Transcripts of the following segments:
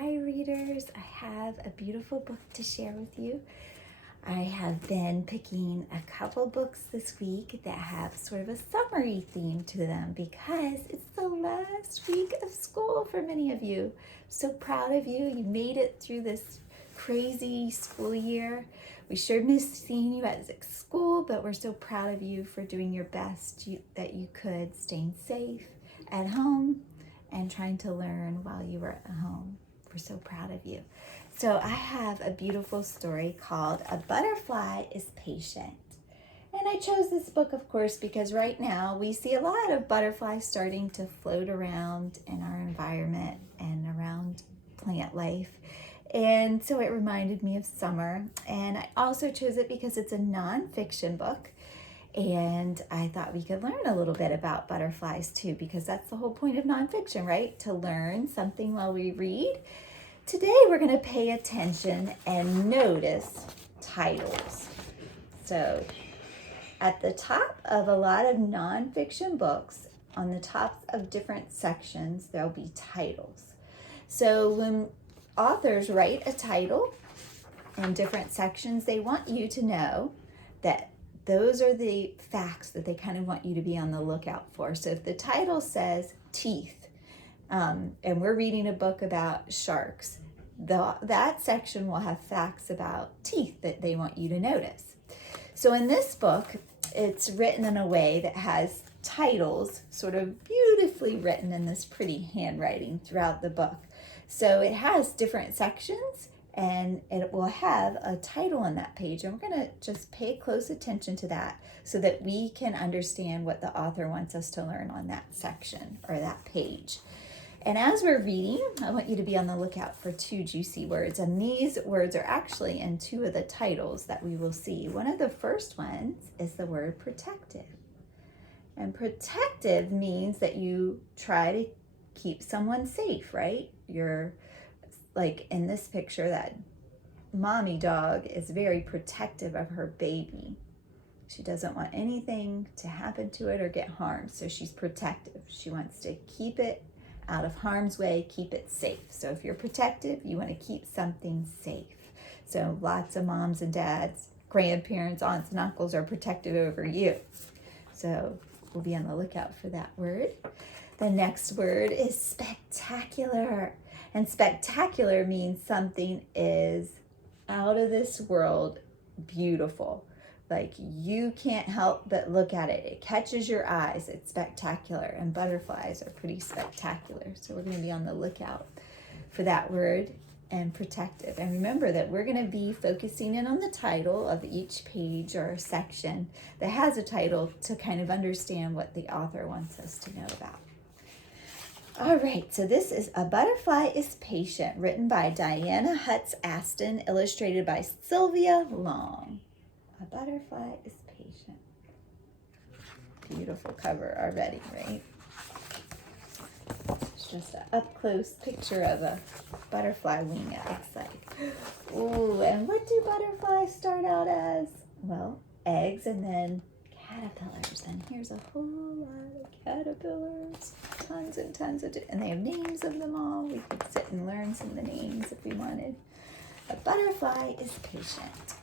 Hi readers, I have a beautiful book to share with you. I have been picking a couple books this week that have sort of a summery theme to them because it's the last week of school for many of you. So proud of you. You made it through this crazy school year. We sure miss seeing you at school, but we're so proud of you for doing your best that you could, staying safe at home and trying to learn while you were at home. We're so proud of you. So I have a beautiful story called A Butterfly is Patient. And I chose this book, of course, because right now we see a lot of butterflies starting to float around in our environment and around plant life. And so it reminded me of summer. And I also chose it because it's a nonfiction book. And I thought we could learn a little bit about butterflies too, because that's the whole point of nonfiction, right? To learn something while we read. Today we're going to pay attention and notice titles. So at the top of a lot of nonfiction books, on the tops of different sections, there'll be titles. So when authors write a title in different sections, they want you to know that those are the facts that they kind of want you to be on the lookout for. So if the title says teeth, and we're reading a book about sharks, that section will have facts about teeth that they want you to notice. So in this book, it's written in a way that has titles sort of beautifully written in this pretty handwriting throughout the book. So it has different sections and it will have a title on that page. And we're going to just pay close attention to that so that we can understand what the author wants us to learn on that section or that page. And as we're reading, I want you to be on the lookout for two juicy words. And these words are actually in two of the titles that we will see. One of the first ones is the word protective. And protective means that you try to keep someone safe, right? You're like in this picture, that mommy dog is very protective of her baby. She doesn't want anything to happen to it or get harmed, so she's protective. She wants to keep it out of harm's way, keep it safe. So if you're protective, you want to keep something safe. So lots of moms and dads, grandparents, aunts and uncles are protective over you. So we'll be on the lookout for that word. The next word is spectacular. And spectacular means something is out of this world beautiful. Like you can't help but look at it. It catches your eyes. It's spectacular. And butterflies are pretty spectacular. So we're going to be on the lookout for that word, and protective. And remember that we're going to be focusing in on the title of each page or section that has a title to kind of understand what the author wants us to know about. All right, so this is A Butterfly is Patient, written by Diana Hutz Aston, illustrated by Sylvia Long. A Butterfly is Patient. Beautiful cover already, right? It's just an up-close picture of a butterfly wing, it looks like. Ooh, and what do butterflies start out as? Well, eggs and then caterpillars. And here's a whole lot of caterpillars. Tons and tons of, and they have names of them all. We could sit and learn some of the names if we wanted. A butterfly is patient.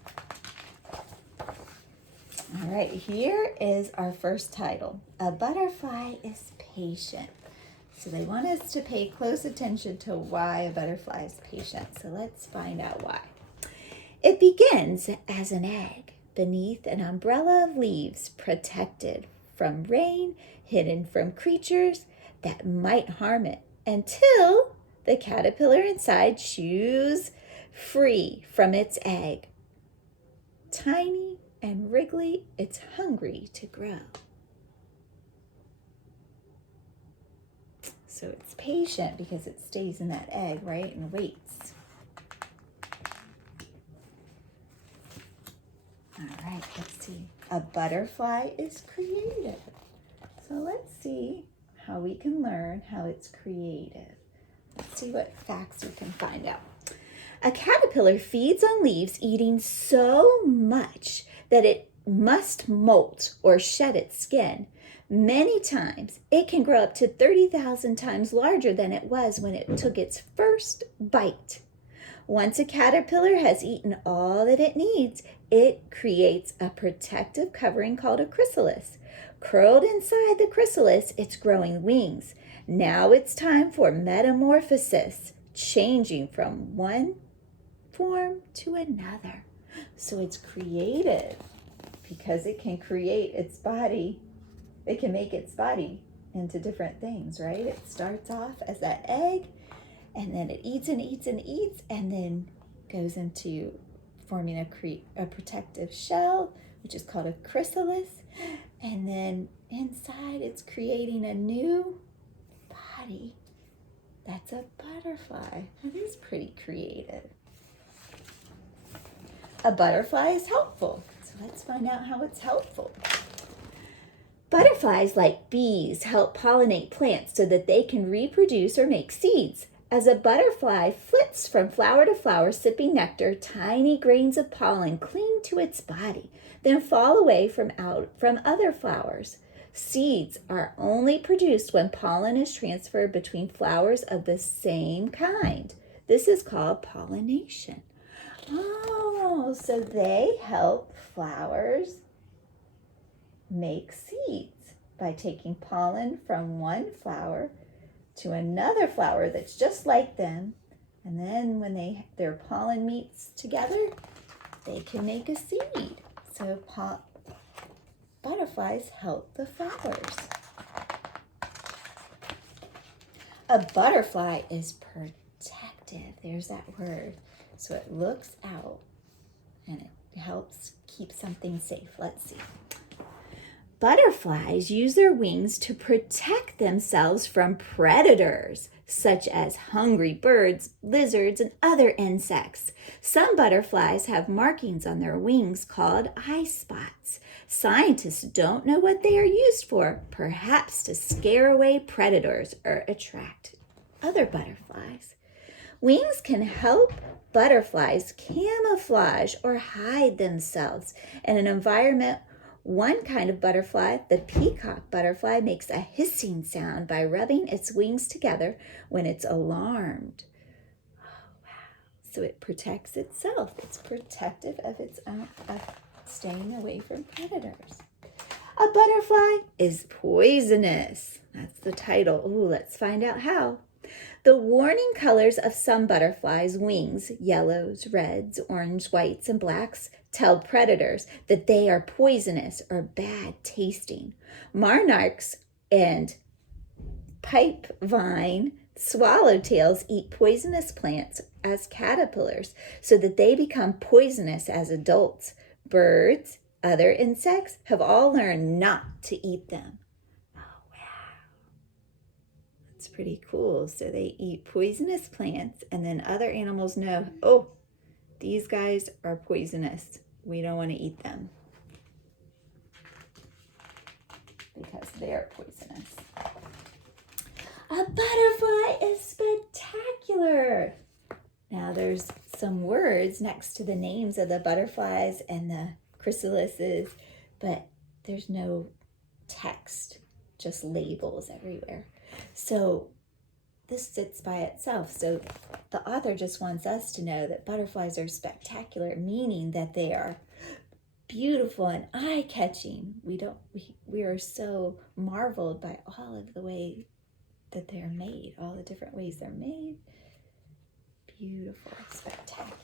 All right, here is our first title. A Butterfly is Patient. So they want us to pay close attention to why a butterfly is patient. So let's find out why. It begins as an egg beneath an umbrella of leaves, protected from rain, hidden from creatures that might harm it, until the caterpillar inside chews free from its egg. Tiny and wriggly, it's hungry to grow. So it's patient because it stays in that egg, right, and waits. All right, let's see. A butterfly is creative. So let's see how we can learn how it's creative. Let's see what facts we can find out. A caterpillar feeds on leaves, eating so much that it must molt or shed its skin. Many times, it can grow up to 30,000 times larger than it was when it took its first bite. Once a caterpillar has eaten all that it needs, it creates a protective covering called a chrysalis. Curled inside the chrysalis, it's growing wings. Now it's time for metamorphosis, changing from one form to another. So it's creative because it can create its body. It can make its body into different things, right? It starts off as that egg, and then it eats and eats and eats, and then goes into forming a protective shell, which is called a chrysalis. And then inside, it's creating a new body. That's a butterfly. That is pretty creative. A butterfly is helpful. So let's find out how it's helpful. Butterflies, like bees, help pollinate plants so that they can reproduce or make seeds. As a butterfly flits from flower to flower sipping nectar, tiny grains of pollen cling to its body, then fall away from other flowers. Seeds are only produced when pollen is transferred between flowers of the same kind. This is called pollination. Oh, so they help flowers make seeds by taking pollen from one flower to another flower that's just like them, and then when their pollen meets together, they can make a seed. So butterflies help the flowers. A butterfly is protective. There's that word. So it looks out and it helps keep something safe. Let's see. Butterflies use their wings to protect themselves from predators, such as hungry birds, lizards, and other insects. Some butterflies have markings on their wings called eye spots. Scientists don't know what they are used for, perhaps to scare away predators or attract other butterflies. Wings can help butterflies camouflage or hide themselves in an environment. One kind of butterfly, the peacock butterfly, makes a hissing sound by rubbing its wings together when it's alarmed. Oh, wow. So it protects itself. It's protective of its own, of staying away from predators. A butterfly is poisonous. That's the title. Ooh, let's find out how. The warning colors of some butterflies' wings, yellows, reds, orange, whites, and blacks, tell predators that they are poisonous or bad tasting. Monarchs and pipevine swallowtails eat poisonous plants as caterpillars so that they become poisonous as adults. Birds, other insects have all learned not to eat them. It's pretty cool. So they eat poisonous plants, and then other animals know, oh, these guys are poisonous. We don't want to eat them because they're poisonous. A butterfly is spectacular. Now there's some words next to the names of the butterflies and the chrysalises, but there's no text, just labels everywhere. So this sits by itself. So the author just wants us to know that butterflies are spectacular, meaning that they are beautiful and eye-catching. We are so marveled by all of the way that they're made, all the different ways they're made. Beautiful, spectacular.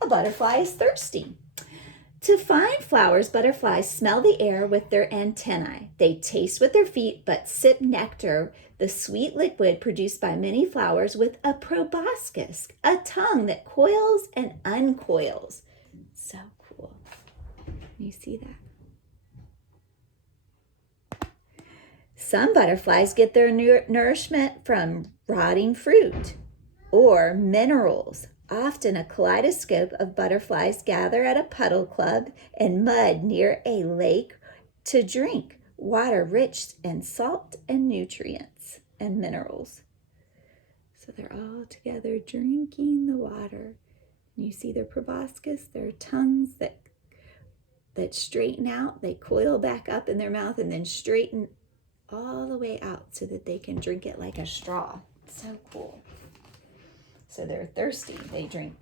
A butterfly is thirsty. To find flowers, butterflies smell the air with their antennae. They taste with their feet, but sip nectar, the sweet liquid produced by many flowers, with a proboscis, a tongue that coils and uncoils. So cool. You see that? Some butterflies get their nourishment from rotting fruit or minerals. Often a kaleidoscope of butterflies gather at a puddle club in mud near a lake to drink water rich in salt and nutrients and minerals. So they're all together drinking the water. And you see their proboscis, their tongues that that straighten out. They coil back up in their mouth and then straighten all the way out so that they can drink it like a straw. So cool. So they're thirsty. They drink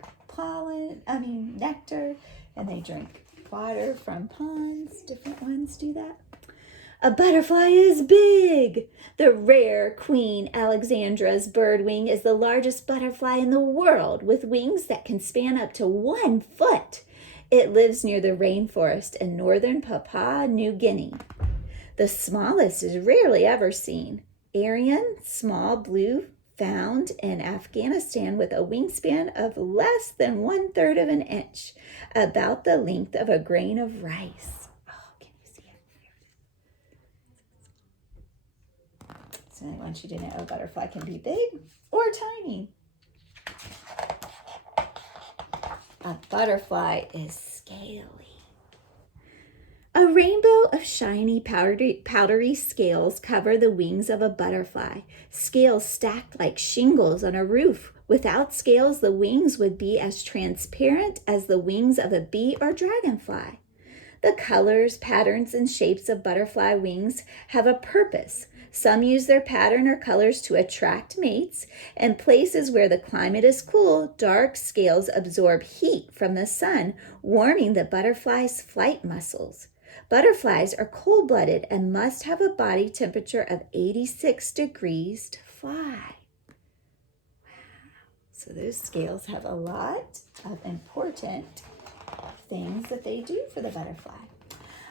nectar, and they drink water from ponds. Different ones do that. A butterfly is big. The rare Queen Alexandra's birdwing is the largest butterfly in the world, with wings that can span up to 1 foot. It lives near the rainforest in northern Papua New Guinea. The smallest is rarely ever seen. Aryan, small blue, found in Afghanistan with a wingspan of less than 1/3 of an inch, about the length of a grain of rice. Oh, can you see it? So I want you to know a butterfly can be big or tiny. A butterfly is scaly. A rainbow of shiny, powdery scales cover the wings of a butterfly. Scales stacked like shingles on a roof. Without scales, the wings would be as transparent as the wings of a bee or dragonfly. The colors, patterns, and shapes of butterfly wings have a purpose. Some use their pattern or colors to attract mates. In places where the climate is cool, dark scales absorb heat from the sun, warming the butterfly's flight muscles. Butterflies are cold-blooded and must have a body temperature of 86 degrees to fly. Wow. So those scales have a lot of important things that they do for the butterfly.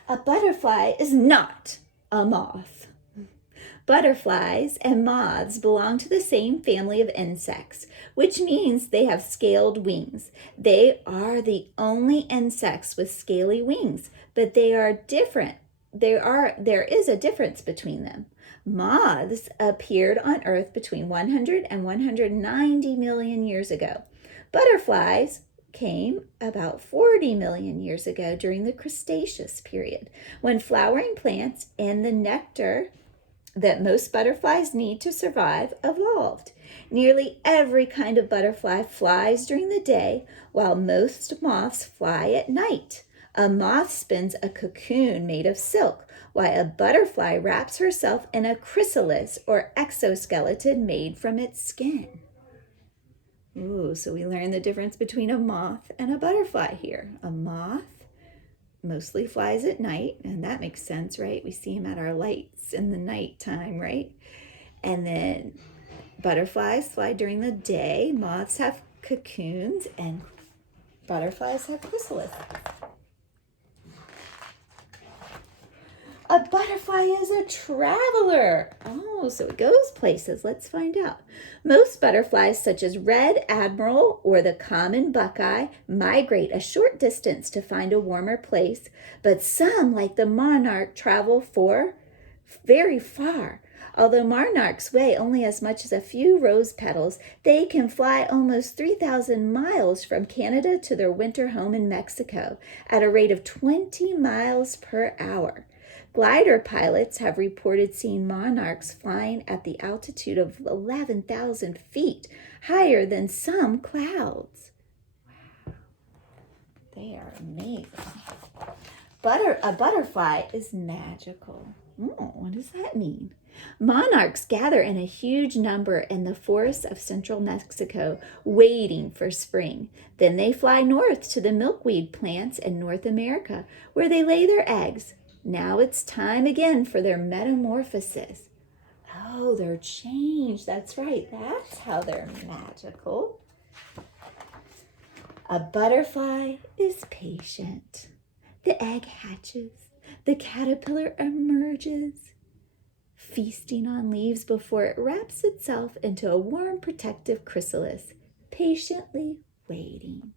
A butterfly is not a moth. Butterflies and moths belong to the same family of insects, which means they have scaled wings. They are the only insects with scaly wings, but they are different. There is a difference between them. Moths appeared on Earth between 100 and 190 million years ago. Butterflies came about 40 million years ago during the Cretaceous period, when flowering plants and the nectar that most butterflies need to survive evolved. Nearly every kind of butterfly flies during the day, while most moths fly at night. A moth spins a cocoon made of silk, while a butterfly wraps herself in a chrysalis or exoskeleton made from its skin. Ooh, so we learned the difference between a moth and a butterfly here. A moth mostly flies at night, and that makes sense, right? We see them at our lights in the nighttime, right? And then butterflies fly during the day. Moths have cocoons, and butterflies have chrysalises. A butterfly is a traveler. Oh, so it goes places. Let's find out. Most butterflies, such as red admiral or the common buckeye, migrate a short distance to find a warmer place, but some, like the monarch, travel very far. Although monarchs weigh only as much as a few rose petals, they can fly almost 3,000 miles from Canada to their winter home in Mexico at a rate of 20 miles per hour. Glider pilots have reported seeing monarchs flying at the altitude of 11,000 feet, higher than some clouds. Wow, they are amazing. A butterfly is magical. What does that mean? Monarchs gather in a huge number in the forests of central Mexico, waiting for spring. Then they fly north to the milkweed plants in North America, where they lay their eggs. Now it's time again for their metamorphosis. Oh, they're changed. That's right. That's how they're magical. A butterfly is patient. The egg hatches. The caterpillar emerges, feasting on leaves before it wraps itself into a warm, protective chrysalis, patiently waiting.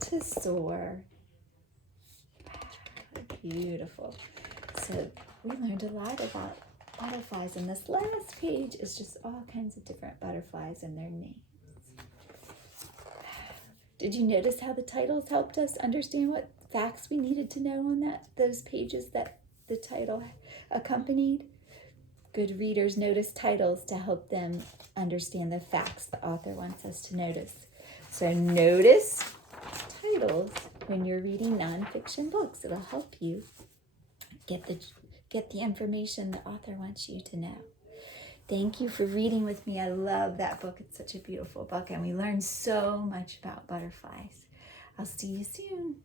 To soar. Beautiful. So we learned a lot about butterflies, and this last page is just all kinds of different butterflies and their names. Did you notice how the titles helped us understand what facts we needed to know on those pages that the title accompanied? Good readers notice titles to help them understand the facts the author wants us to notice. So notice titles when you're reading nonfiction books. It'll help you get the information the author wants you to know. Thank you for reading with me. I love that book. It's such a beautiful book, and we learned so much about butterflies. I'll see you soon.